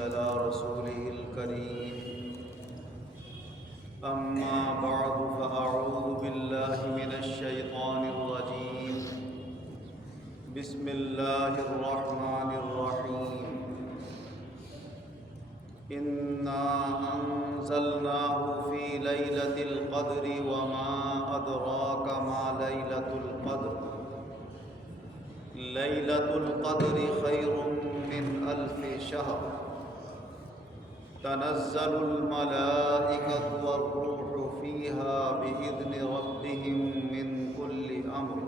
على رسوله الكريم أما بعد فأعوذ بالله من الشيطان الرجيم بسم الله الرحمن الرحيم إنا أنزلناه في ليلة القدر وما أدراك ما ليلة القدر ليلة القدر خير من ألف شهر تنزل الملائكة والروح فيها بإذن ربهم من كل أمر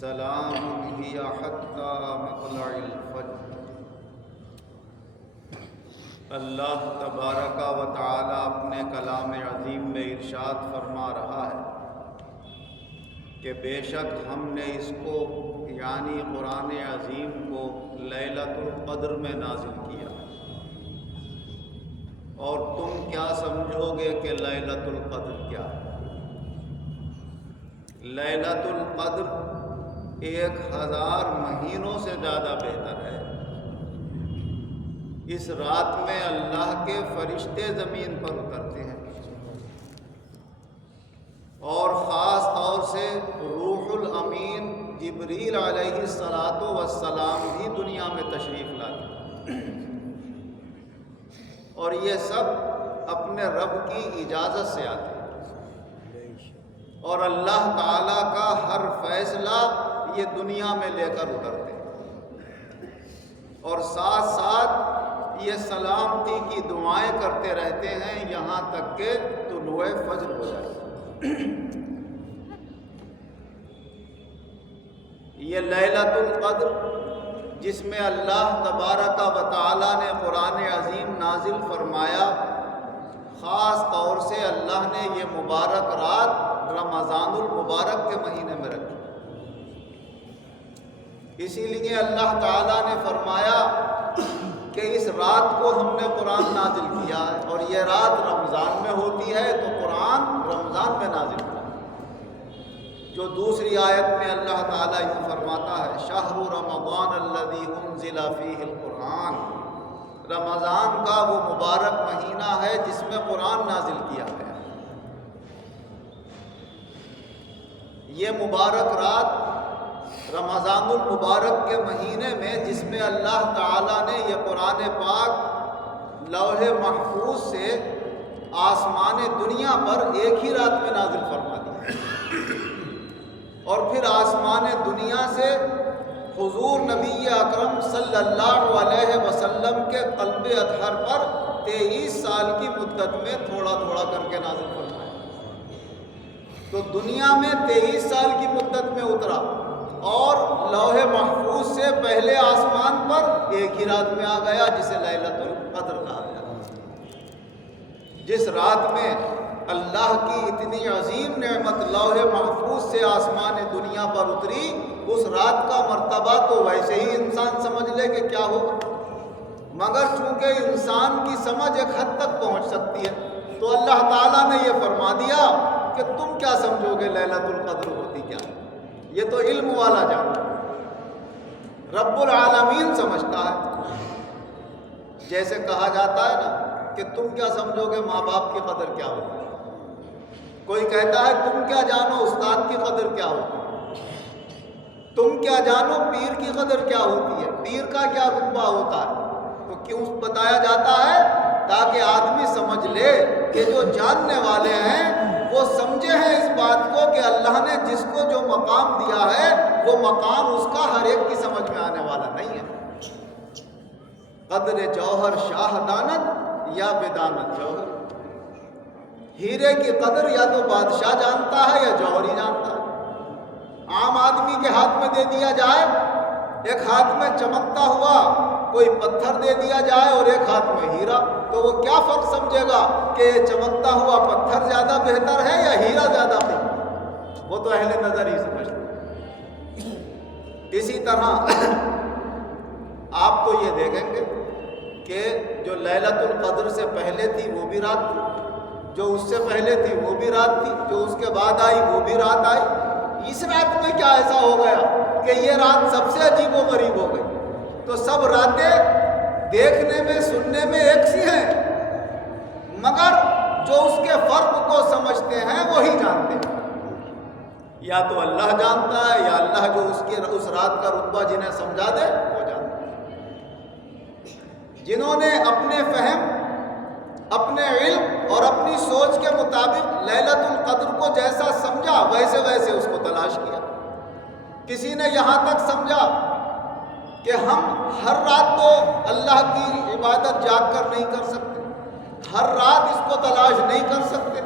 سلام هي حتى مطلع الفجر۔ اللہ تبارک و تعالی اپنے کلام عظیم میں ارشاد فرما رہا ہے کہ بے شک ہم نے اس کو یعنی قرآن عظیم کو لیلۃ القدر میں نازل کیا، اور تم کیا سمجھو گے کہ لیلۃ القدر کیا ہے؟ لیلۃ القدر 1000 مہینوں سے زیادہ بہتر ہے۔ اس رات میں اللہ کے فرشتے زمین پر اترتے ہیں، اور خاص طور سے روح الامین جبریل علیہ السلام بھی دنیا میں تشریف لاتے ہیں، اور یہ سب اپنے رب کی اجازت سے آتے ہیں، اور اللہ تعالیٰ کا ہر فیصلہ یہ دنیا میں لے کر اترتے ہیں، اور ساتھ ساتھ یہ سلامتی کی دعائیں کرتے رہتے ہیں یہاں تک کہ طلوع فجر ہو جائے۔ یہ لیلۃ القدر جس میں اللہ تبارک و تعالی نے قرآن عظیم نازل فرمایا، خاص طور سے اللہ نے یہ مبارک رات رمضان المبارک کے مہینے میں رکھی، اسی لیے اللہ تعالی نے فرمایا کہ اس رات کو ہم نے قرآن نازل کیا ہے، اور یہ رات رمضان میں ہوتی ہے تو قرآن رمضان میں نازل ہوا۔ جو دوسری آیت میں اللہ تعالیٰ یوں فرماتا ہے شہر رمضان الذی انزل فیہ القرآن، رمضان کا وہ مبارک مہینہ ہے جس میں قرآن نازل کیا گیا۔ یہ مبارک رات رمضان المبارک کے مہینے میں جس میں اللہ تعالیٰ نے یہ قرآن پاک لوح محفوظ سے آسمان دنیا پر ایک ہی رات میں نازل فرما دیا، اور پھر آسمان دنیا سے حضور نبی اکرم صلی اللہ علیہ وسلم کے قلب اطہر پر 23 سال کی مدت میں تھوڑا تھوڑا کر کے نازل فرمایا۔ تو دنیا میں 23 سال کی مدت میں اترا، اور لوح محفوظ سے پہلے آسمان پر ایک ہی رات میں آ گیا، جسے لیلۃ القدر کہا گیا۔ جس رات میں اللہ کی اتنی عظیم نعمت لوح محفوظ سے آسمان دنیا پر اتری، اس رات کا مرتبہ تو ویسے ہی انسان سمجھ لے کہ کیا ہوگا، مگر چونکہ انسان کی سمجھ ایک حد تک پہنچ سکتی ہے، تو اللہ تعالیٰ نے یہ فرما دیا کہ تم کیا سمجھو گے لیلۃ القدر ہوتی کیا ہے؟ یہ تو علم والا جانتا ہے، رب العالمین سمجھتا ہے۔ جیسے کہا جاتا ہے نا کہ تم کیا سمجھو گے ماں باپ کی قدر کیا ہوتی ہے، کوئی کہتا ہے تم کیا جانو استاد کی قدر کیا ہوتی ہے، تم کیا جانو پیر کی قدر کیا ہوتی ہے، پیر کا کیا رتبہ ہوتا ہے۔ تو کیوں بتایا جاتا ہے؟ تاکہ آدمی سمجھ لے کہ جو جاننے والے ہیں وہ سمجھے ہیں اس بات کو کہ اللہ نے جس کو جو مقام دیا ہے وہ مقام اس کا ہر ایک کی سمجھ میں آنے والا نہیں ہے۔ قدر جوہر شاہ دانت یا بدانت جوہر، ہیرے کی قدر یا تو بادشاہ جانتا ہے یا جوہری جانتا ہے۔ عام آدمی کے ہاتھ میں دے دیا جائے، ایک ہاتھ میں چمکتا ہوا کوئی پتھر دے دیا جائے اور ایک ہاتھ میں ہیرا، تو وہ کیا فرق سمجھے گا کہ یہ چمکتا ہوا پتھر زیادہ بہتر ہے یا ہیرا زیادہ بہتر؟ وہ تو اہل نظر ہی سمجھتے ہیں۔ اسی طرح آپ تو یہ دیکھیں گے کہ جو لیلۃ القدر سے پہلے تھی وہ بھی رات تھی، جو اس سے پہلے تھی وہ بھی رات تھی، جو اس کے بعد آئی وہ بھی رات آئی۔ اس رات میں کیا ایسا ہو گیا کہ یہ رات سب سے عجیب و غریب ہو گئی؟ تو سب راتیں دیکھنے میں سننے میں ایک سی ہیں، مگر جو اس کے فرق کو سمجھتے ہیں وہی جانتے ہیں۔ یا تو اللہ جانتا ہے یا اللہ جو اس رات کا رتبہ جنہیں سمجھا دے وہ جانتا ہے۔ جنہوں نے اپنے فہم، اپنے علم اور اپنی سوچ کے مطابق لیلۃ القدر کو جیسا سمجھا ویسے ویسے اس کو تلاش کیا۔ کسی نے یہاں تک سمجھا کہ ہم ہر رات تو اللہ کی عبادت جاگ کر نہیں کر سکتے، ہر رات اس کو تلاش نہیں کر سکتے،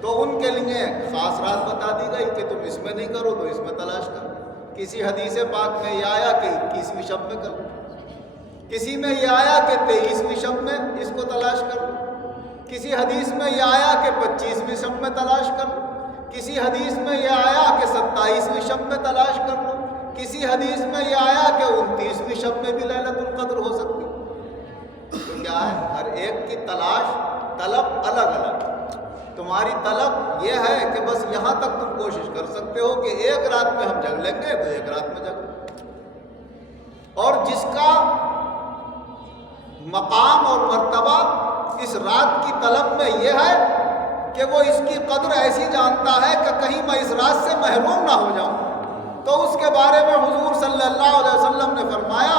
تو ان کے لیے خاص رات بتا دی گئی کہ تم اس میں نہیں کرو تو اس میں تلاش کرو۔ کسی حدیث پاک میں یہ آیا کہ 21ویں شب میں کرو، کسی میں یہ آیا کہ 23ویں شب میں اس کو تلاش کرو، کسی حدیث میں یہ آیا کہ 25ویں شب میں تلاش کرو، کسی حدیث میں یہ آیا کہ 27ویں شب میں تلاش کر لو، کسی حدیث میں یہ آیا کہ 29ویں شب میں بھی لیلۃ القدر ہو سکتی۔ تو کیا ہے، ہر ایک کی تلاش طلب الگ الگ۔ تمہاری طلب یہ ہے کہ بس یہاں تک تم کوشش کر سکتے ہو کہ ایک رات میں ہم جگ لیں گے تو ایک رات میں جگ، اور جس کا مقام اور مرتبہ اس رات کی طلب میں یہ ہے کہ وہ اس کی قدر ایسی جانتا ہے کہ کہیں میں اس رات سے محروم نہ ہو جاؤں، تو اس کے بارے میں حضور صلی اللہ علیہ وسلم نے فرمایا،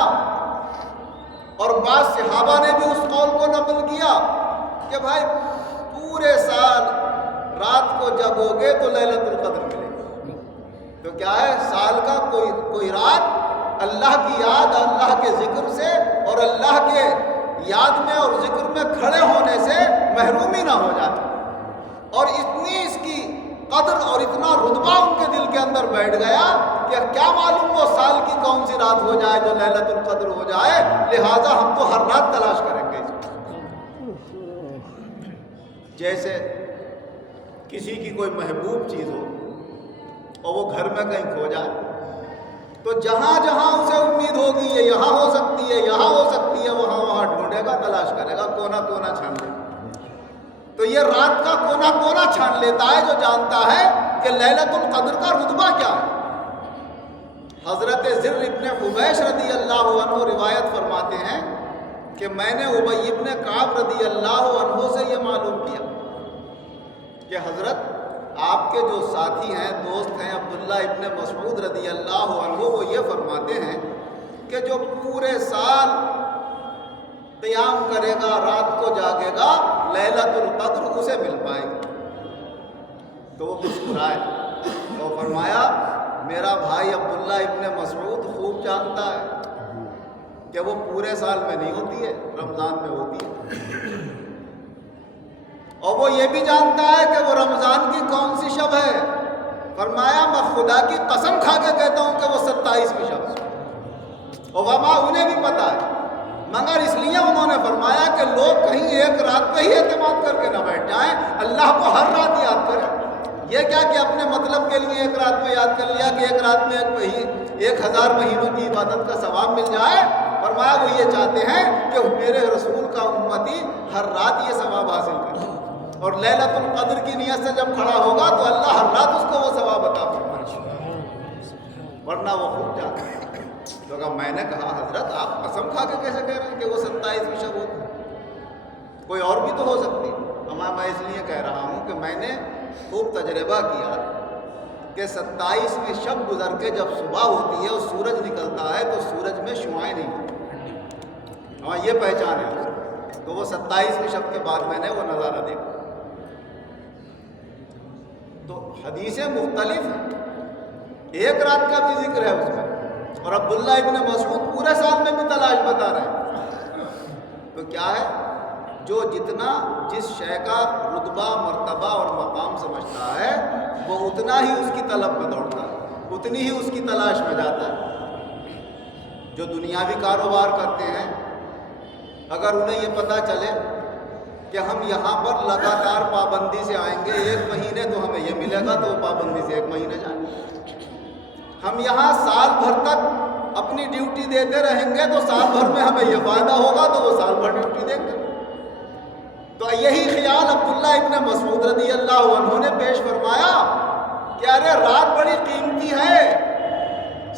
اور بعض صحابہ نے بھی اس قول کو نقل کیا کہ بھائی پورے سال رات کو جگو گے تو لیلۃ القدر ملے گی۔ تو کیا ہے، سال کا کوئی رات اللہ کی یاد، اللہ کے ذکر سے اور اللہ کے یاد میں اور ذکر میں کھڑے ہونے سے محرومی نہ ہو جاتی، اور اتنی اس کی قدر اور اتنا رتبہ ان کے دل کے اندر بیٹھ گیا کہ کیا معلوم وہ سال کی کون سی رات ہو جائے جو لیلۃ القدر ہو جائے، لہٰذا ہم تو ہر رات تلاش کریں گے۔ جیسے کسی کی کوئی محبوب چیز ہو اور وہ گھر میں کہیں کھو جائے، تو جہاں جہاں اسے امید ہوگی یہ یہاں ہو سکتی ہے، یہاں ہو سکتی ہے، وہاں وہاں ڈھونڈے گا، تلاش کرے گا، کونا کونا چھان لے گا۔ تو یہ رات کا کونا کونا چھان لیتا ہے جو جانتا ہے کہ لیلۃ القدر کا رتبہ کیا ہے۔ حضرت زر ابن حبیش رضی اللہ عنہ روایت فرماتے ہیں کہ میں نے ابی ابن کعب رضی اللہ عنہ سے یہ معلوم کیا کہ حضرت آپ کے جو ساتھی ہیں، دوست ہیں، عبداللہ ابن مسعود رضی اللہ عنہ، وہ یہ فرماتے ہیں کہ جو پورے سال قیام کرے گا، رات کو جاگے گا، لیلۃ القدر اسے مل پائے گی۔ تو وہ مسکرائے اور فرمایا میرا بھائی عبداللہ ابن مسعود خوب جانتا ہے کہ وہ پورے سال میں نہیں ہوتی ہے، رمضان میں ہوتی ہے، اور وہ یہ بھی جانتا ہے کہ وہ رمضان کی کون سی شب ہے۔ فرمایا میں خدا کی قسم کھا کے کہتا ہوں کہ وہ 27ویں شب ہے، اور وما انہیں بھی پتا ہے، مگر اس لیے انہوں نے فرمایا کہ لوگ کہیں ایک رات پہ ہی اعتماد کر کے نہ بیٹھ جائیں، اللہ کو ہر رات یاد کریں۔ یہ کیا کہ اپنے مطلب کے لیے ایک رات میں یاد کر لیا کہ ایک رات میں 1000 مہینوں کی عبادت کا ثواب مل جائے۔ فرمایا وہ یہ چاہتے ہیں کہ میرے رسول کا امتی ہر رات یہ ثواب حاصل کرے، اور لیلۃ القدر کی نیت سے جب کھڑا ہوگا تو اللہ ہر رات اس کو وہ ثواب عطا فرمائے، ورنہ وہ خوب جاتا ہے۔ تو میں نے کہا حضرت آپ قسم کھا کے کیسے کہہ رہے ہیں کہ وہ 27ویں شب ہوتی، کوئی اور بھی تو ہو سکتی۔ میں اس لیے کہہ رہا ہوں کہ میں نے خوب تجربہ کیا کہ 27ویں شب گزر کے جب صبح ہوتی ہے اور سورج نکلتا ہے تو سورج میں شعاعیں نہیں ہوتی، یہ پہچان ہے۔ تو وہ 27ویں شب کے بعد میں نے وہ نظارہ دیکھا۔ تو حدیثیں مختلف ہیں، ایک رات کا بھی ذکر ہے اس میں، اور عبداللہ ابن مسعود پورے سال میں بھی تلاش بتا رہے ہیں۔ تو کیا ہے، جو جتنا جس شے کا رتبہ، مرتبہ اور مقام سمجھتا ہے وہ اتنا ہی اس کی طلب میں دوڑتا ہے، اتنی ہی اس کی تلاش میں جاتا ہے۔ جو دنیاوی کاروبار کرتے ہیں، اگر انہیں یہ پتہ چلے کہ ہم یہاں پر لگاتار پابندی سے آئیں گے، 1 مہینے تو ہمیں یہ ملے گا، تو وہ پابندی سے 1 مہینے جائیں گے۔ ہم یہاں سال بھر تک اپنی ڈیوٹی دیتے رہیں گے تو سال بھر میں ہمیں یہ فائدہ ہوگا، تو وہ سال بھر ڈیوٹی دیں گے۔ تو یہی خیال عبداللہ ابن مسعود رضی اللہ عنہ نے پیش فرمایا کہ ارے رات بڑی قیمتی ہے،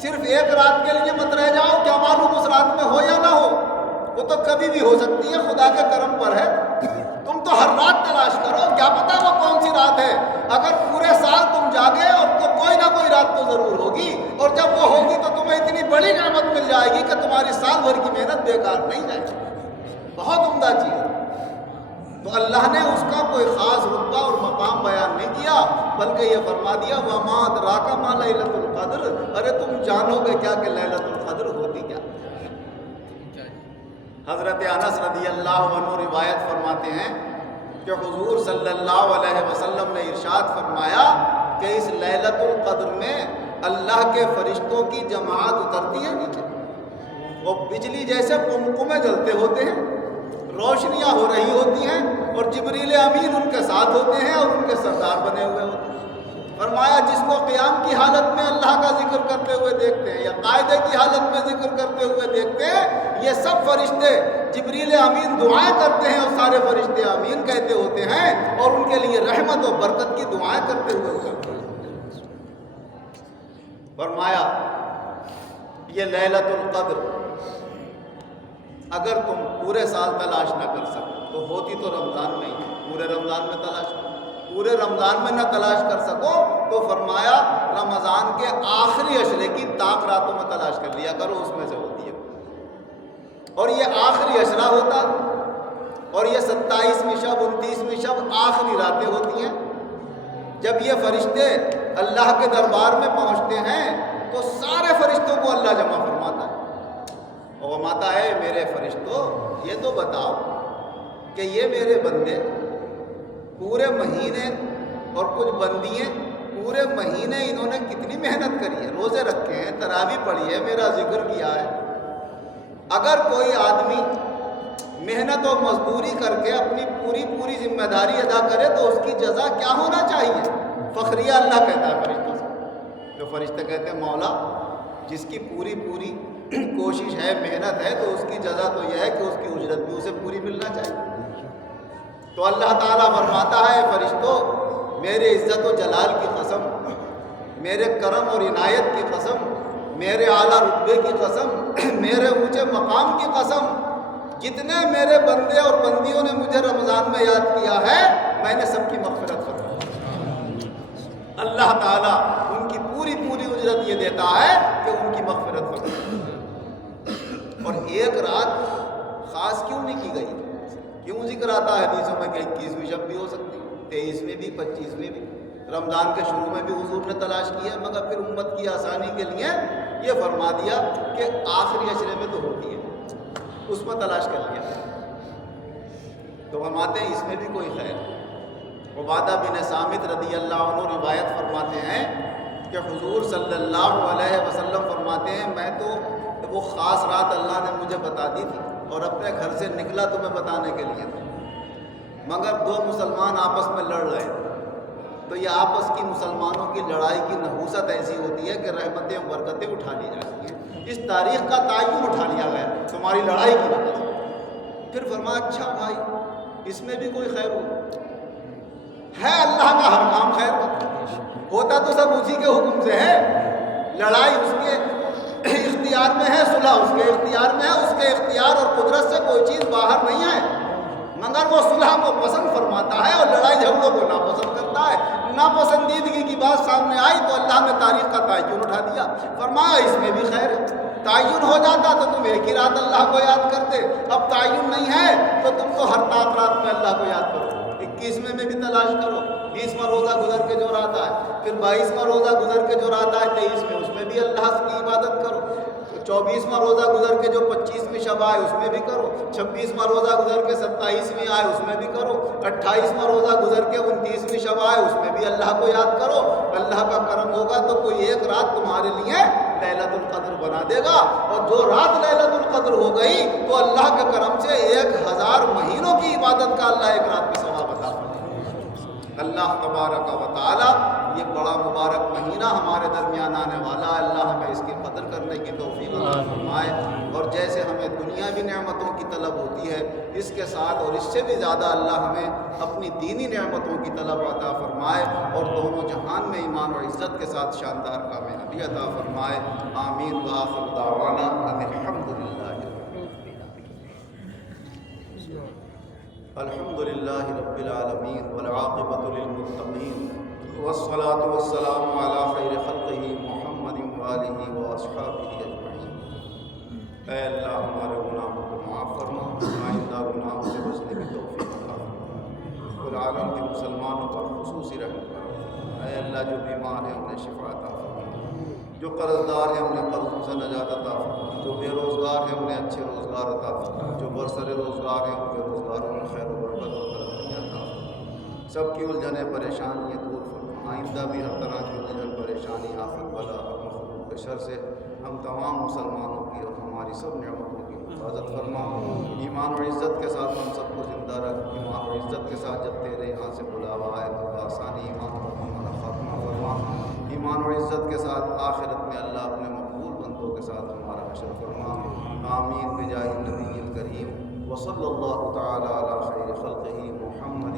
صرف ایک رات کے لیے مت رہ جاؤ، کیا معلوم اس رات میں ہو یا نہ ہو۔ وہ تو کبھی بھی ہو سکتی ہے، خدا کے کرم پر ہے۔ تم تو ہر رات تلاش کرو، کیا پتا وہ کون سی رات ہے۔ اگر پورے سال تم جاگے اور تو کوئی نہ کوئی رات تو ضرور ہوگی، اور جب وہ ہوگی تو تمہیں اتنی بڑی نعمت مل جائے گی کہ تمہاری سال بھر کی محنت بیکار نہیں جائے گی۔ بہت عمدہ چیز ہے۔ تو اللہ نے اس کا کوئی خاص رتبہ اور مقام بیان نہیں کیا، بلکہ یہ فرما دیا وَمَا أَدْرَاكَ مَا لَيْلَةُ الْقَدْرِ، ارے تم جانو گے کیا کہ لیلۃ القدر ہوتی کیا۔ حضرت انس رضی اللہ عنہ روایت فرماتے ہیں کہ حضور صلی اللہ علیہ وسلم نے ارشاد فرمایا کہ اس لیلۃ القدر میں اللہ کے فرشتوں کی جماعت اترتی ہے نیچے، وہ بجلی جیسے قمقمے جلتے ہوتے ہیں، روشنیاں ہو رہی ہوتی ہیں، اور جبریل امین ان کے ساتھ ہوتے ہیں اور ان کے سردار بنے ہوئے ہوتے ہیں۔ فرمایا جس کو قیام کی حالت میں اللہ کا ذکر کرتے ہوئے دیکھتے ہیں یا قاعدے کی حالت میں ذکر کرتے ہوئے دیکھتے ہیں، یہ سب فرشتے جبریل امین دعائیں کرتے ہیں اور سارے فرشتے آمین کہتے ہوتے ہیں اور ان کے لیے رحمت و برکت کی دعائیں کرتے ہوئے اترتے ہیں۔ فرمایا یہ لیلۃ القدر اگر تم پورے سال تلاش نہ کر سکو تو ہوتی تو رمضان میں ہی، پورے رمضان میں تلاش کرو۔ پورے رمضان میں نہ تلاش کر سکو تو فرمایا رمضان کے آخری عشرے کی طاق راتوں میں تلاش کر لیا کرو، اس میں سے ہوتی ہے۔ اور یہ آخری عشرہ ہوتا، اور یہ 27ویں شب 29ویں شب آخری راتیں ہوتی ہیں۔ جب یہ فرشتے اللہ کے دربار میں پہنچتے ہیں تو سارے فرشتوں کو اللہ جمع فرماتا ہے اور فرماتا ہے میرے فرشتوں یہ تو بتاؤ کہ یہ میرے بندے پورے مہینے اور کچھ بندیاں پورے مہینے انہوں نے کتنی محنت کری ہے، روزے رکھے ہیں، تراویح پڑھی ہے، میرا ذکر کیا ہے۔ اگر کوئی آدمی محنت اور مزدوری کر کے اپنی پوری ذمہ داری ادا کرے تو اس کی جزا کیا ہونا چاہیے؟ فخریہ اللہ کہتا ہے فرشتوں سے، جو فرشتے کہتے ہیں مولا جس کی پوری کوشش ہے، محنت ہے، تو اس کی جزا تو یہ ہے کہ اس کی اجرت بھی اسے پوری ملنا چاہیے۔ تو اللہ تعالیٰ فرماتا ہے فرشتوں میرے عزت و جلال کی قسم، میرے کرم اور عنایت کی قسم، میرے اعلیٰ رتبے کی قسم، میرے اونچے مقام کی قسم، جتنے میرے بندے اور بندیوں نے مجھے رمضان میں یاد کیا ہے میں نے سب کی مغفرت فرمائی۔ اللہ تعالیٰ ان کی پوری اجرت یہ دیتا ہے کہ ان کی مغفرت فرمائی۔ اور ایک رات خاص کیوں نہیں کی گئی؟ کیوں ذکر آتا ہے حدیثوں میں کہ 21ویں شب بھی ہو سکتی ہے، 23ویں بھی، 25ویں بھی، رمضان کے شروع میں بھی حضور نے تلاش کیا، مگر پھر امت کی آسانی کے لیے یہ فرما دیا کہ آخری عشرے میں تو ہوتی ہے، اس میں تلاش کر لیا۔ تو فرماتے ہیں اس میں بھی کوئی خیر۔ عبادہ بن صامت رضی اللہ عنہ روایت فرماتے ہیں کہ حضور صلی اللہ علیہ وسلم فرماتے ہیں میں تو وہ خاص رات اللہ نے مجھے بتا دی تھی اور اپنے گھر سے نکلا تمہیں بتانے کے لیے تھا، مگر دو مسلمان آپس میں لڑ رہے تو یہ آپس کی مسلمانوں کی لڑائی کی نحوست ایسی ہوتی ہے کہ رحمتیں و برکتیں اٹھا لی جاتی ہیں، اس تاریخ کا تعین اٹھا لیا گیا تمہاری لڑائی کی وجہ سے۔ پھر فرمایا اچھا بھائی اس میں بھی کوئی خیر ہو ہے؟ اللہ کا ہر کام خیر ہوتا تو سب اسی کے حکم سے ہے، لڑائی اس کے اختیار میں ہے، صلح اس کے اختیار میں ہے، اس کے اختیار اور قدرت سے کوئی چیز باہر نہیں ہے، مگر وہ صلح کو پسند فرماتا ہے اور لڑائی جھگڑوں کو ناپسند کرتا ہے۔ ناپسندیدگی کی بات سامنے آئی تو اللہ نے تاریخ کا تعین اٹھا دیا، فرمایا اس میں بھی خیر ہے۔ تعین ہو جاتا تو تم ایک ہی رات اللہ کو یاد کرتے، اب تعین نہیں ہے تو تم تو ہر رات میں اللہ کو یاد کرو۔ 21ویں میں بھی تلاش کرو، 20واں روزہ گزر کے جو رات آئے، پھر 22واں روزہ گزر کے جو رات آئے 23 میں، اس میں بھی اللہ کی عبادت کرو۔ 24واں روزہ گزر کے جو 25ویں شب آئے اس میں بھی کرو، 26واں روزہ گزر کے 27ویں آئے اس میں بھی کرو، 28واں روزہ گزر کے 29ویں شب آئے اس میں بھی اللہ کو یاد کرو۔ اللہ کا کرم ہوگا تو کوئی ایک رات تمہارے لیے لیلۃ القدر بنا دے گا، اور جو رات لیلۃ القدر ہو گئی تو اللہ کے کرم سے 1000 مہینوں کی عبادت کا اللہ ایک رات میں ثواب عطا فرمائے۔ اللہ تبارک و تعالی یہ بڑا مبارک مہینہ ہمارے درمیان آنے والا ہے، اللہ ہمیں اس کی قدر کرنے کی توفیق عطا فرمائے، اور جیسے ہمیں دنیاوی نعمتوں کی طلب ہوتی ہے اس کے ساتھ اور اس سے بھی زیادہ اللہ ہمیں اپنی دینی نعمتوں کی طلب عطا فرمائے، اور دونوں جہان میں ایمان اور عزت کے ساتھ شاندار کامیابی عطا فرمائے۔ آمین وآخر دعوانا ان الحمد للہ۔ الحمدللہ رب العالمین والعاقبۃ للمتقین والصلاة والسلام علی خیر خلقہ محمد وآلہ واصحابہ اجمعین۔ اے اللہ ہمارے گناہوں کو معاف فرما، آئندہ گناہوں سے بچنے کی توفیق عطا فرما، العالم کے مسلمانوں پر خصوصی رحم کرو۔ اے اللہ جو بیمار ہیں انہیں شفا عطا فرما، جو قرض دار ہیں انہیں قرضوں سے نجات عطا فرما، جو بے روزگار ہیں انہیں اچھے روزگار عطا فرما، جو برسر روزگار ہیں ان کے روزگاروں میں خیر و برکت و ترقی عطا فرما، سب کی الجھنیں پریشانیاں دور فرما، آئندہ بھی ہر طرح کی الجھن پریشانی آفت بلا اور مخلوق کے شر سے ہم تمام مسلمانوں کی اور ہماری سب نعمتوں کی حفاظت فرما، ایمان اور عزت کے ساتھ ہم سب کو زندہ رکھ، ایمان اور عزت کے ساتھ جب تیرے یہاں سے بلاوا آئے تو آسانی ایمان پر ہمارا خاتمہ فرما، ایمان اور عزت کے ساتھ آخرت میں اللہ اپنے مقبول بندوں کے ساتھ ہمارا حشر فرما، آمین بجاہ النبی الکریم وصلی اللہ تعالی علی خیر خلقہ محمد